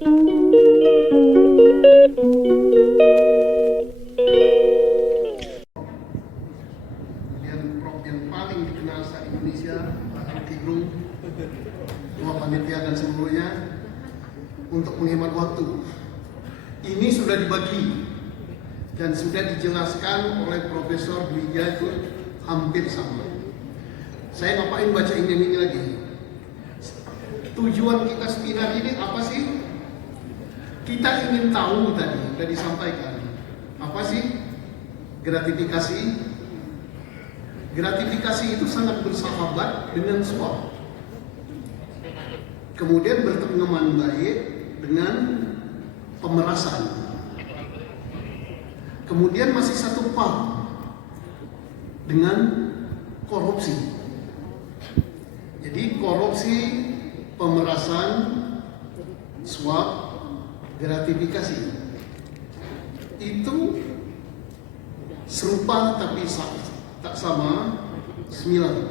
Prof yang paling dikenal se-Indonesia, Pak Rocky Gerung, Ketua Panitia dan seluruhnya, untuk menghemat waktu. Ini sudah dibagi dan sudah dijelaskan oleh Profesor Dwija itu hampir sama. Saya ngapain baca ini lagi? Tujuan kita seminar ini apa sih? Kita ingin tahu tadi, sudah disampaikan. Apa sih gratifikasi? Gratifikasi itu sangat bersahabat dengan suap. Kemudian berteman baik dengan pemerasan. Kemudian masih satu paham dengan korupsi. Jadi korupsi, pemerasan, suap, gratifikasi itu serupa tapi tak sama, sembilan.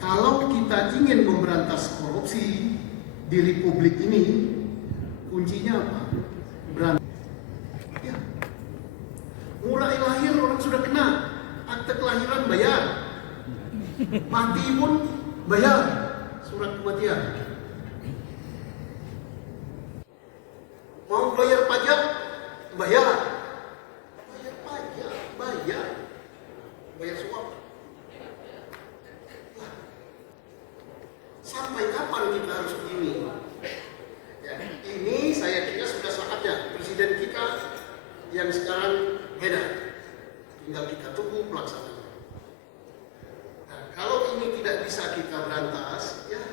Kalau kita ingin memberantas korupsi di Republik ini, kuncinya apa? Ya. Mulai lahir orang sudah kena akte kelahiran bayar, mati pun bayar surat kematian. Mau bayar pajak, bayar. Bayar pajak, bayar suap. Sampai kapan kita harus begini? Ya, ini saya kira sudah saatnya Presiden kita yang sekarang beda. Tinggal kita tunggu pelaksanaan. Nah, kalau ini tidak bisa kita berantas, ya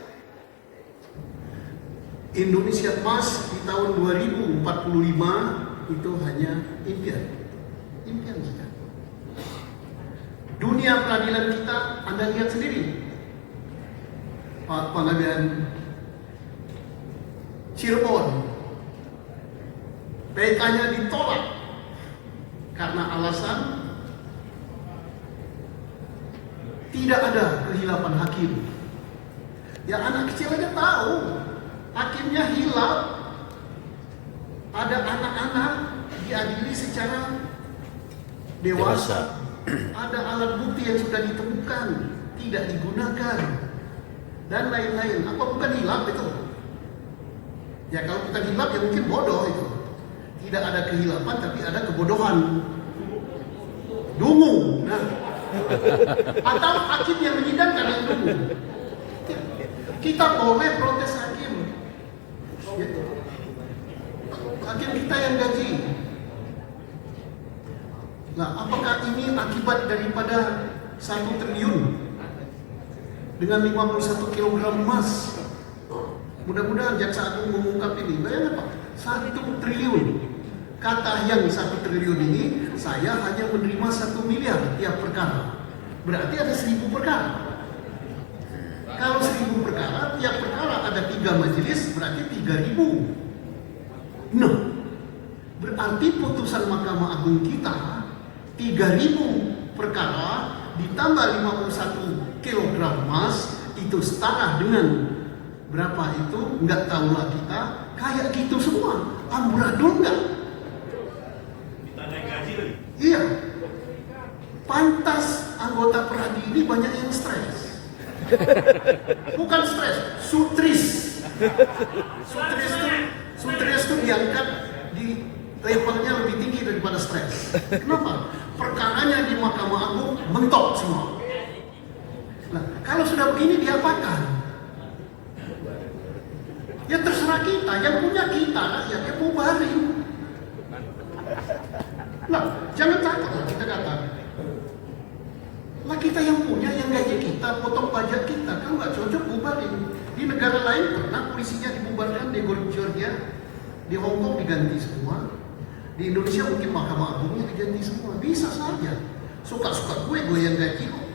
Indonesia emas di tahun 2045 itu hanya impian. Impian saja. Dunia peradilan kita, Anda lihat sendiri. Pengadilan Cirebon, PK-nya ditolak karena alasan tidak ada kehilapan hakim. Ya anak kecil aja tahu, hakimnya hilaf, ada anak-anak diadili secara dewasa. Ada alat bukti yang sudah ditemukan, tidak digunakan, dan lain-lain. Apa bukan hilaf itu? Ya kalau bukan hilaf ya mungkin bodoh itu. Tidak ada kehilapan tapi ada kebodohan. Dungu. Nah. Atau hakim yang menyidangkan yang dungu. Kita boleh protes hakim. Gitu. Hakim kita yang gaji. Nah, apakah ini akibat daripada 1 triliun dengan 51 kg emas? Mudah-mudahan Jaksa Agung mengungkap ini. Bayangkan Pak, 1 triliun. Kata yang 1 triliun ini, saya hanya menerima 1 miliar tiap perkara. Berarti ada 1000 perkara. Kalau 1000 perkara, tiap perkara ada 3 majelis, berarti 3000. Nah, berarti putusan Mahkamah Agung kita 3000 perkara ditambah 51 kg emas itu setara dengan berapa itu? Nggak tahulah kita. Kayak gitu semua. Amburadul nggak? Iya. Pantas anggota Peradi ini banyak yang stres. Bukan stres, sutris. Sutris itu diangkat di levelnya lebih tinggi daripada stres. Kenapa? Perkaranya di Mahkamah Agung mentok semua. Nah, kalau sudah begini diapakan? Ya terserah kita, yang punya kita, rakyatnya bubarin. Nah, jangan takut lah kita kata. Lah kita yang punya, yang gaji kita, potong pajak kita, kalau nggak cocok bubarin. Di negara lain pernah polisinya dibubarkan di Georgia, di Hong Kong diganti semua. Di Indonesia mungkin Mahkamah Agungnya diganti semua, bisa saja. Suka-suka gue yang gaji kok.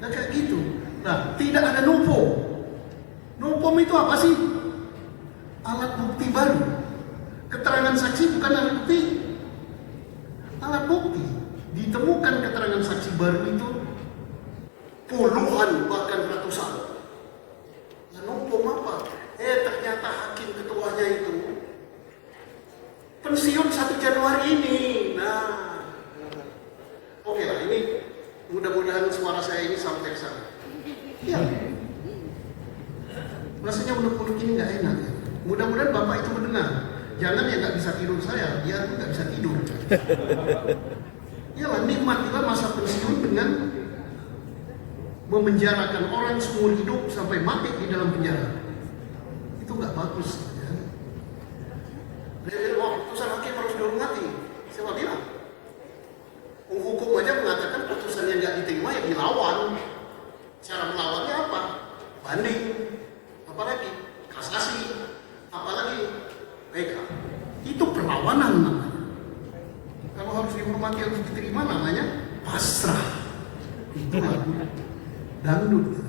Nah kayak gitu. Nah, tidak ada numpuk. Numpuk itu apa sih? Alat bukti baru. Keterangan saksi bukan alat bukti. Alat bukti. Ditemukan keterangan saksi baru itu puluhan bahkan ratusan. Nah, numpuk apa? Ternyata Januari ini. Nah, oke lah, ini mudah-mudahan suara saya ini sampai ke sana. Iya. Rasanya unek-unek ini nggak enak. Mudah-mudahan Bapak itu mendengar. Jangan ya nggak bisa tidur saya, dia tuh nggak bisa tidur. Iyalah, nikmatilah masa pensiun dengan memenjarakan orang seumur hidup sampai mati di dalam penjara. Itu nggak bagus. Ya. Dan putusan hakim harus dihormati. Siapa bilang? Hukum aja mengatakan putusan yang nggak diterima ya dilawan. Cara melawannya apa? Banding. Apalagi? Kasasi. Apalagi? PK. Itu perlawanan namanya. Kalau harus dihormati, harus diterima, namanya pasrah. Itulah dangdut.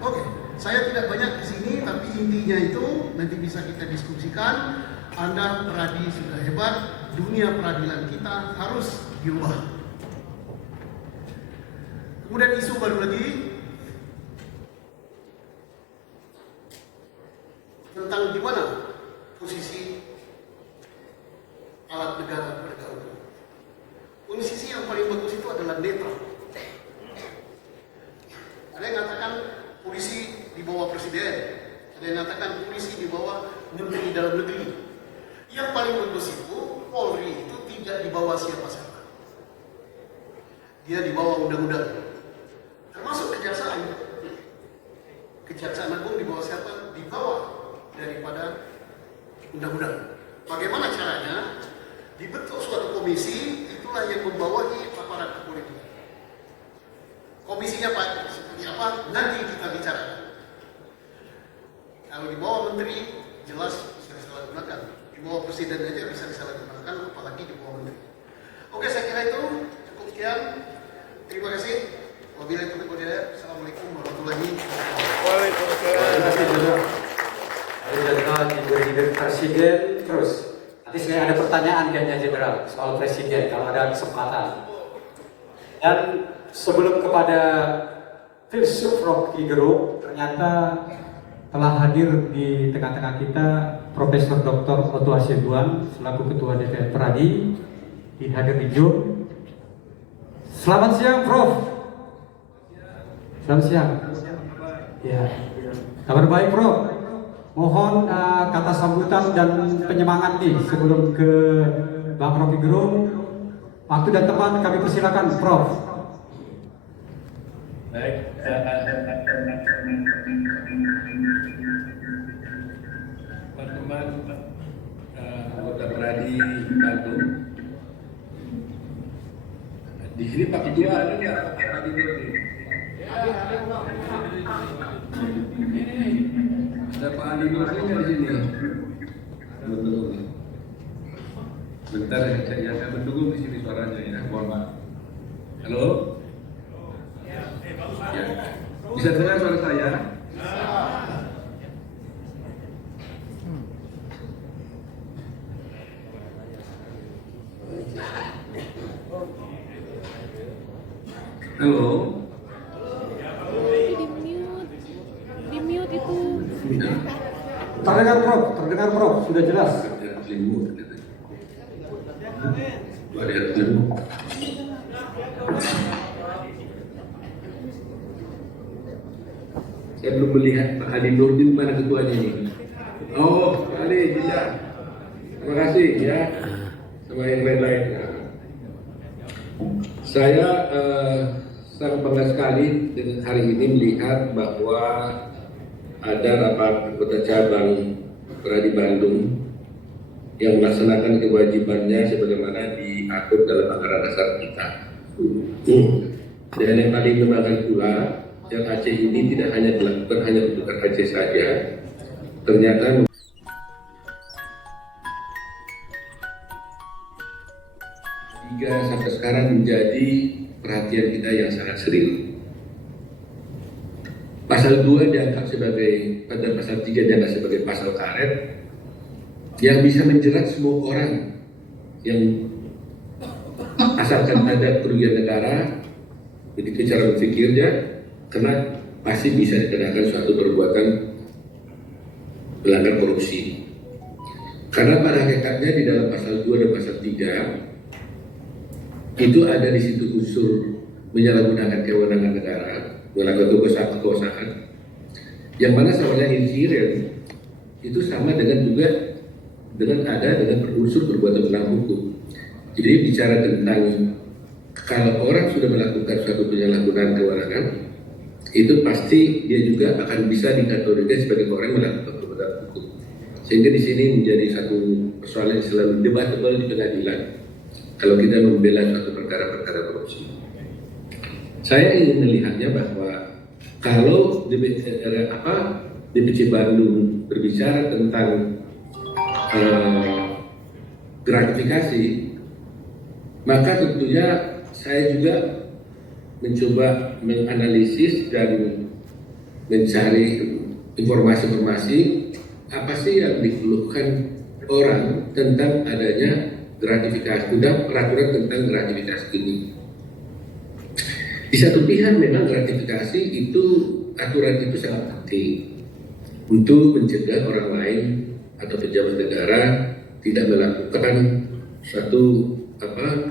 Oke, saya tidak banyak di sini, tapi intinya itu nanti bisa kita diskusikan. Anda peradi sudah hebat, dunia peradilan kita harus diubah. Kemudian isu baru lagi tentang di mana posisi alat negara penegak hukum. Posisi yang paling bagus itu adalah netral. Ada yang mengatakan polisi di bawah presiden, ada yang mengatakan polisi di bawah menteri dalam negeri. Yang paling bagus itu Polri itu tidak di bawah siapa-siapa. Dia di bawah undang-undang. Termasuk kejaksaan. Kejaksaan Agung di bawah siapa? Di bawah daripada undang-undang. Bagaimana caranya? Dibentuk suatu komisi, itulah yang membawahi aparat kepolisian. Komisinya Pak, seperti apa? Nanti kita bicarakan. Kalau di bawah menteri, jelas bisa disalahgunakan. Di bawah presiden aja bisa disalahgunakan, apalagi di bawah menteri. Oke, saya kira itu cukup sekian. Terima kasih. Wabillahi taufiq wal hidayah. Assalamualaikum warahmatullahi wabarakatuh. Waalaikumsalam. Jenderal Ibu Presiden terus. Nanti saya ada pertanyaan kayaknya Jenderal soal Presiden kalau ada kesempatan. Dan sebelum kepada Filsuf Rocky Gerung, ternyata telah hadir di tengah-tengah kita Profesor Dr. Otto Hasibuan selaku Ketua DPR Peradi hadir di Zoom. Selamat siang, Prof. Selamat siang. Ya. Kabar baik, Prof. Mohon kata sambutan dan penyemangat nih sebelum ke Bang Rocky Gerung. Waktu dan teman kami persilakan, Prof. Baik, teman-teman anggota Peradi Bandung. Di sini Pak Ketua ada nggak Pak Adi Nurdin? Ada Pak Adi Nurdin di sini. Mendukung. Bentar ya, saya mendukung di sini suaranya ya. Mohon maaf. Halo. Ya. Bisa dengar suara saya? Halo. Di mute itu. Terdengar, Prof. Terdengar, Prof. Sudah jelas. Saya belum melihat Pak Adi Nurdin, mana ketuanya ini. Oh, Pak Ali, bisa. Terima kasih ya. Sama yang lain-lain. Saya sangat bangga sekali dengan hari ini melihat bahwa ada rapat anggota cabang Peradi Bandung yang melaksanakan kewajibannya sebagaimana diatur dalam anggaran dasar kita. Dan yang paling membanggakan pula, yang Aceh ini tidak hanya dilakukan hanya untuk Aceh saja, ternyata hingga sampai sekarang menjadi perhatian kita yang sangat sering. Pasal 2 dianggap sebagai, pada pasal 3 dianggap sebagai pasal karet yang bisa menjerat semua orang yang asalkan ada kerugian negara, begitu cara berpikirnya, karena pasti bisa dikenakan suatu perbuatan melanggar korupsi. Karena pada hakikatnya di dalam pasal 2 dan pasal 3 itu ada di situ unsur menyalahgunakan kewenangan negara, melakukan kekuasaan, yang mana sebenarnya insiden itu sama dengan juga dengan unsur perbuatan melawan hukum. Jadi bicara tentang kalau orang sudah melakukan suatu penyalahgunaan kewenangan, itu pasti dia juga akan bisa dikategorikan sebagai orang yang melakukan perbuatan hukum. Sehingga di sini menjadi satu persoalan yang selalu debatable di pengadilan kalau kita membela suatu perkara-perkara korupsi. Saya ingin melihatnya bahwa kalau DPC Bandung berbicara tentang gratifikasi, maka tentunya saya juga mencoba menganalisis dan mencari informasi-informasi apa sih yang dikeluhkan orang tentang adanya gratifikasi, tentang peraturan tentang gratifikasi ini. Di satu pihak memang gratifikasi itu, aturan itu sangat penting untuk mencegah orang lain atau pejabat negara tidak melakukan suatu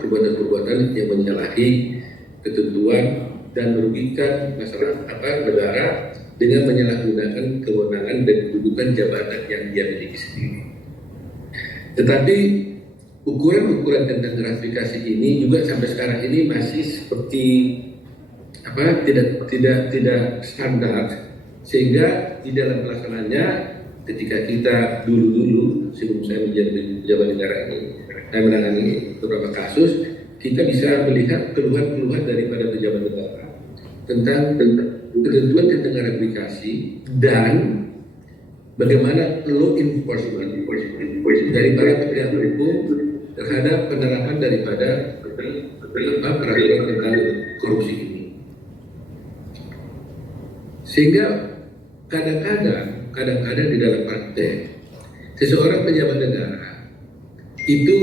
perbuatan-perbuatan yang menyalahi ketentuan dan merugikan masyarakat negara dengan menyalahgunakan kewenangan dan kedudukan jabatan yang dia miliki sendiri. Tetapi ukuran-ukuran tentang gratifikasi ini juga sampai sekarang ini masih seperti tidak standar, sehingga di dalam pelaksanaannya ketika kita dulu sebelum saya menjadi pejabat negara ini, saya menangani beberapa kasus, kita bisa melihat keluhan-keluhan daripada pejabat negara tentang ketentuan tentang gratifikasi dan bagaimana law enforcement dari para penegak hukum terhadap penerapan daripada peraturan tentang korupsi ini. Sehingga kadang-kadang di dalam praktek seseorang pejabat negara itu